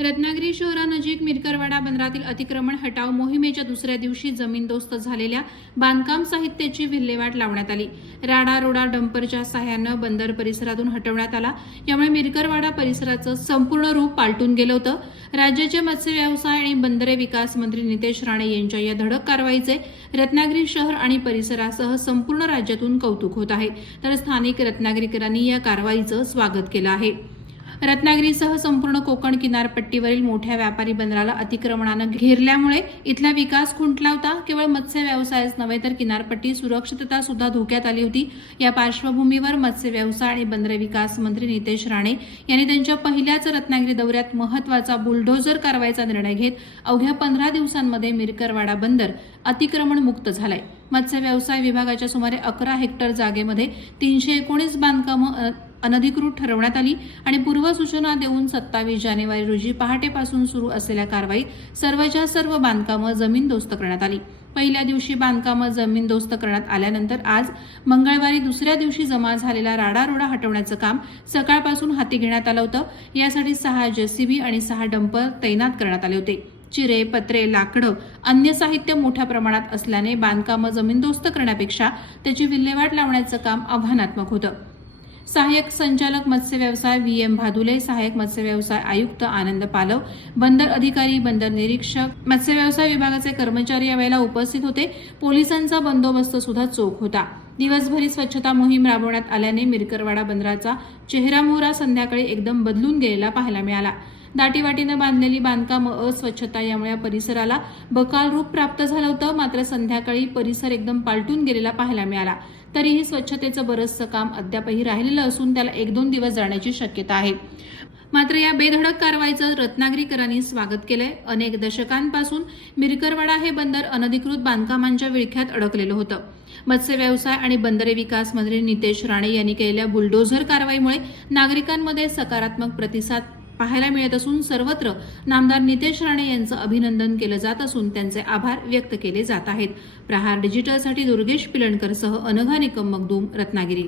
रत्नागिरी शहरानजीक मिरकरवाडा बंदरातील अतिक्रमण हटाव मोहिमेच्या दुसऱ्या दिवशी जमीनदोस्त झालेल्या बांधकाम साहित्याची विल्हेवाट लावण्यात आली. राडा रोडा डंपरच्या सहाय्यानं बंदर परिसरातून हटवण्यात आला. यामुळे मिरकरवाडा परिसराचं संपूर्ण रूप पालटून गेलं होतं. राज्याचे मत्स्य व्यवसाय आणि बंदरे विकास मंत्री नितेश राणे यांच्या या धडक कारवाईचे रत्नागिरी शहर आणि परिसरासह संपूर्ण राज्यातून कौतुक होत आहे. तर स्थानिक रत्नागिरीकरांनी या कारवाईचं स्वागत केलं आहे. रत्नागिरीसह संपूर्ण कोकण किनारपट्टीवरील मोठ्या व्यापारी बंदराला अतिक्रमणानं घेरल्यामुळे इथला विकास खुंटला होता केवळ मत्स्य व्यवसायच नव्हे तर किनारपट्टी सुरक्षितता सुद्धा धोक्यात आली होती. या पार्श्वभूमीवर मत्स्य व्यवसाय आणि बंदरे विकास मंत्री नितेश राणे यांनी त्यांच्या पहिल्याच रत्नागिरी दौऱ्यात महत्त्वाचा बुलडोझर कारवाईचा निर्णय घेत अवघ्या पंधरा दिवसांमध्ये मिरकरवाडा बंदर अतिक्रमण मुक्त झालाय. मत्स्य व्यवसाय विभागाच्या सुमारे अकरा हेक्टर जागेमध्ये तीनशे एकोणीस बांधकामं अनधिकृत ठरवण्यात आली आणि पूर्वसूचना देऊन सत्तावीस जानेवारी रोजी पहाटेपासून सुरू असलेल्या कारवाईत सर्वच्या सर्व बांधकामं जमीनदोस्त करण्यात आली. पहिल्या दिवशी बांधकामं जमीनदोस्त करण्यात आल्यानंतर आज मंगळवारी दुसऱ्या दिवशी जमा झालेला राडारोडा हटवण्याचं काम सकाळपासून हाती घेण्यात आलं होतं. यासाठी सहा जेसीबी आणि सहा डंपर तैनात करण्यात आले होते. चिरे पत्रे लाकडं अन्य साहित्य मोठ्या प्रमाणात असल्याने बांधकामं जमीनदोस्त करण्यापेक्षा त्याची विल्हेवाट लावण्याचं काम आव्हानात्मक होतं. सहाय्यक संचालक मत्स्य व्यवसाय व्ही एम भादुले सहाय्यक मत्स्य व्यवसाय आयुक्त आनंद पालव बंदर अधिकारी बंदर निरीक्षक मत्स्य व्यवसाय विभागाचे कर्मचारी यावेळेला उपस्थित होते. पोलिसांचा बंदोबस्त सुद्धा चोख होता. दिवसभरी स्वच्छता मोहीम राबवण्यात आल्याने मिरकरवाडा बंदराचा चेहरामोहरा संध्याकाळी एकदम बदलून गेलेला पाहायला मिळाला. दाटीवाटीनं बांधलेली बांधकामं अस्वच्छता यामुळे या परिसराला बकाल रूप प्राप्त झालं होतं. मात्र संध्याकाळी परिसर एकदम पालटून गेलेला पाहायला मिळाला. तरीही स्वच्छतेचं बरंचसं काम अद्यापही राहिलेलं असून त्याला एक दोन दिवस जाण्याची शक्यता आहे. मात्र या बेधडक कारवाईचं रत्नागिरीकरांनी स्वागत केलंय. अनेक दशकांपासून मिरकरवाडा हे बंदर अनधिकृत बांधकामांच्या विळख्यात अडकलेलं होतं. मत्स्य व्यवसाय आणि बंदरे विकास मंत्री नितेश राणे यांनी केलेल्या बुलडोझर कारवाईमुळे नागरिकांमध्ये सकारात्मक प्रतिसाद पाहायला मिळत असून सर्वत्र नामदार नितेश राणे यांचं अभिनंदन केलं जात असून त्यांचे आभार व्यक्त केले जात आहेत. प्रहार डिजिटलसाठी दुर्गेश पिलणकरसह अनघा निकम मगदूम रत्नागिरी.